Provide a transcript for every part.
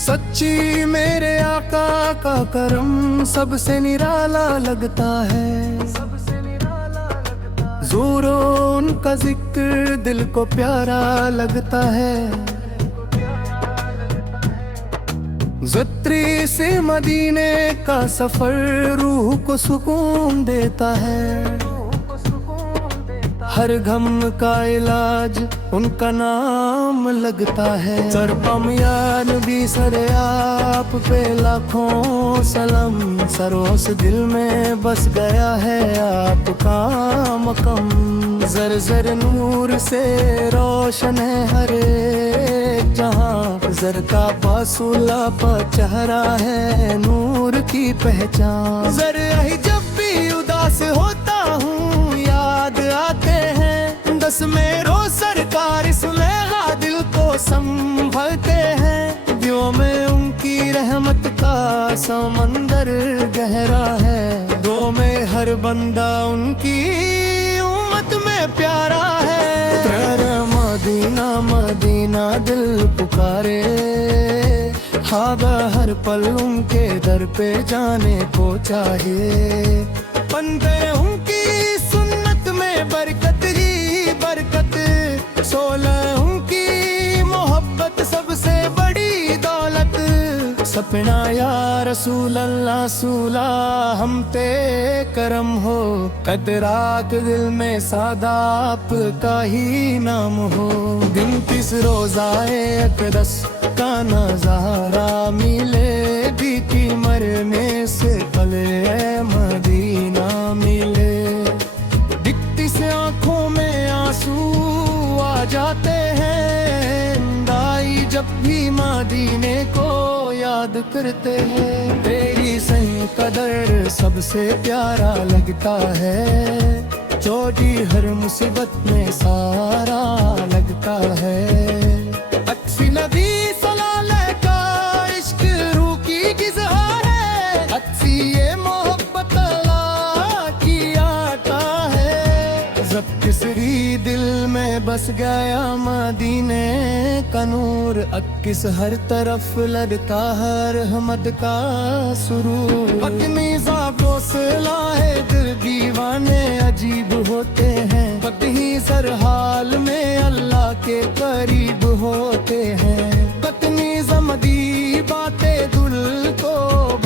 सच्ची मेरे आका का करम सबसे निराला लगता है। ज़ोरो उनका जिक्र दिल को प्यारा लगता है। ज़त्री से मदीने का सफर रूह को सुकून देता है। हर गम का इलाज उनका नाम लगता है। सर पमियान भी सरे आप पे लाखों सलाम। सरों से दिल में बस गया है आपका मकम। जर जर नूर से रोशन है हर एक जहां। जर का बासूला पर चेहरा है नूर की पहचान। जर यही जब भी उदास होता हूँ याद आते हैं। दस में रो सरकार इसमें दिल को संभलते हैं। दियों में उनकी रहमत का समंदर गहरा है। दो में हर बंदा उनकी उम्मत में प्यारा है। तेरा मदीना मदीना दिल पुकारे। हाँ हर पल उनके दर पे जाने को चाहिए। बंदे उनकी सुन्नत में बरकत ही बरकत। 16 उनकी मोहब्बत सबसे बड़ी दौलत। सपना या रसूल अल्लाह सूला हम ते करम हो। कतराक दिल में सादा आपका ही नाम हो। दिन किस रोजाए अकदस का नजारा मिले। भी की मरने से पले मदीना मिले। दिखती से आंखों में आंसू आ जाते हैं। दाई जब भी मदीने को याद करते हैं। तेरी सही कदर सबसे प्यारा लगता है। चोटी हर मुसीबत में सारा लगता है। अच्छी नदी सलाले का इश्क रूह की गिज़ा है। अच्छी ये मोहब्बत अल्लाह की आता है। जब किसरी दिल में बस गया मदीने का नूर। अक्किस हर तरफ लड़ता है रहमत का सुरूर। बदनीज़ा बोसला है दिल दीवाने अजीब होते हैं। बदही सर हाल में अल्लाह के करीब होते हैं। बदनीज़ा मदी बातें दिल को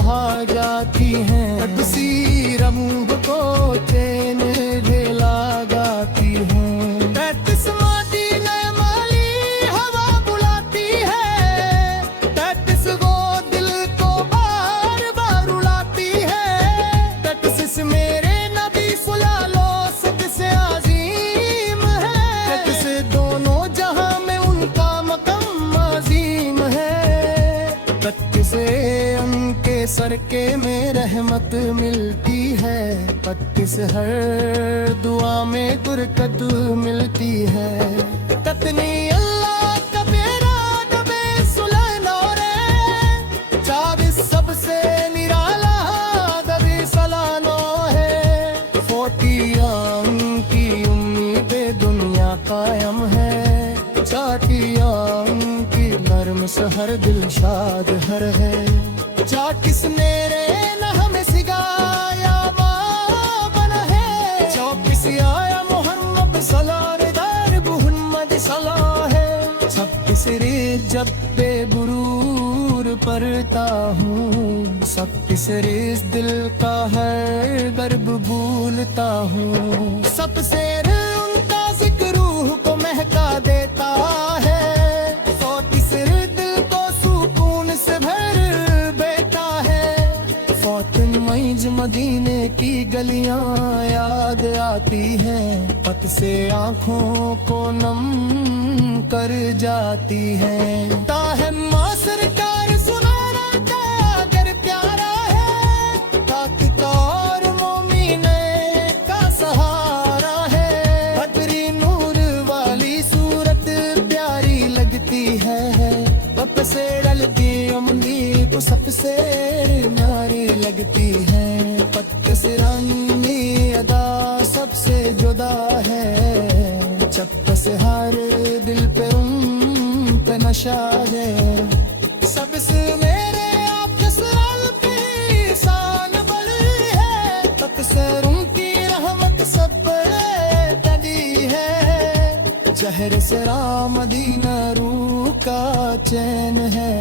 भा जाती हैं। किसी रमूह को चैन ढेला गाती हैं। से उनके सरके में रहमत मिलती है। पत्ती से हर दुआ में बरकत मिलती है। कतनी अल्लाह का प्यारा नबी सुलैमान है। 24 सबसे निराला नबी सलानो है। 40 की उम्मीद दुनिया कायम है। चाटिया उनकी नर्म से हर दिल शाद हर है। जा किसने रे न हमें सिखाया बना है। चौकिस आया मोहम्मद सलार मोहम्मद सलाह है। सब किसरे जब पे बुरूर पढ़ता हूँ। सब किसरे दिल का हर गर्ब भूलता हूँ। सबसे उनका जिक्र रूह को महका देता है। मदीने की गलियां याद आती हैं। पत से आँखों को नम कर जाती हैं। ताहे माँ सरकार सुनाना का अगर प्यारा है। ताकत और मोमिने का सहारा है। बदरी नूर वाली सूरत प्यारी लगती है। पप से डलती उंगली को सबसे न्यारी लगती है। पत्त से रंगी अदा सबसे जुदा है। चप्प से हर दिल पे उन पे नशा है। सबसे मेरे आप ससुराल की शान बड़ी है, अक्सर उनकी रहमत सब पर टली है। शहर से मदीना रूह का चैन है,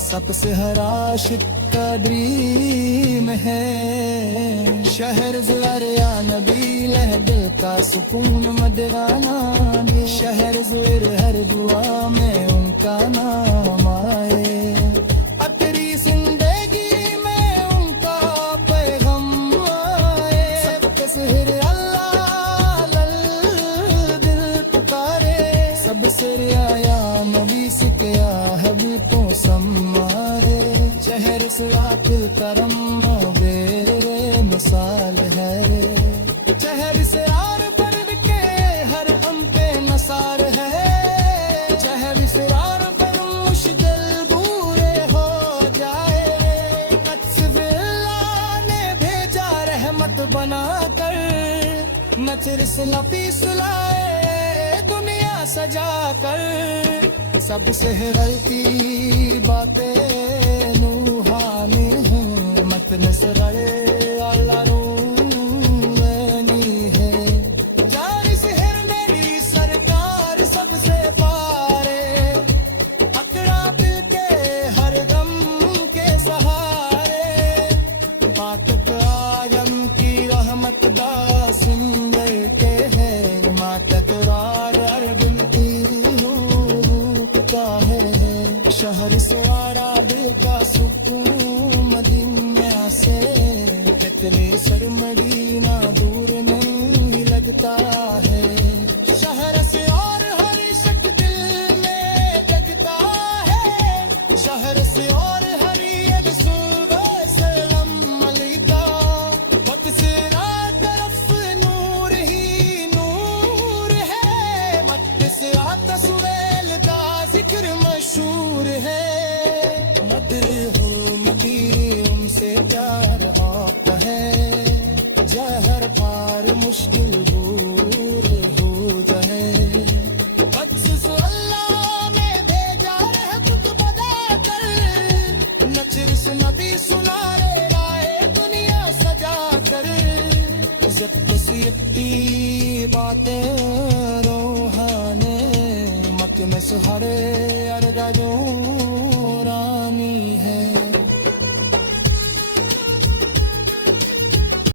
सबसे हर आशिक का ड्रीम है। शहर ज़ुर या नबी लह दिल का सुकून मदराना दे, शहर ज़ुर हर दुआ में उनका नाम आए। अपनी जिंदगी में उनका पैगाम आए, सबके शहर अल्लाह लल दिल पुकारे। सब सिरिया या नबी सिकया हबीबों सम्मारे, शहर सुरातिल करम बेरे मिसाल है। शहर से आर पर्व के हर हम पे नसार है, शहर से आर पर मुश्किल बुरे हो जाए। अल्लाह ने भेजा रहमत बनाकर, नचर से लपी सुलाए दुनिया सजा कर। सबसे हल्की बातें नूहानी हूँ, मत नसरे अल्लाह रूहानी है। जानी शहर मेरी सरकार सबसे पारे, अकड़ा दिल के हर गम के सहारे। बात आजम की रहमत दा सिंगर के है, मातक रार अरबिन की है। शहर से आरा दिल का सुकून मदीना से, कितने सर मदीना दूर नहीं लगता है। शहर से और हर शक दिल में जगता है, शहर से और हर एक सुबह सलाम मलिका। वक्त से रात तरफ नूर ही नूर है, वक्त से रात सुबह का जिक्र मशहूर है। उनसे प्यार आता है, जहर पार मुश्किल दूर हो जाए। बख्शिश अल्लाह ने भेजा रहमत बता कर, नचर से नबी सुना रे राय दुनिया सजा कर। इज्जत से इतनी बातें रोहाने, मक्के में सुहारे अरगा जो रानी है।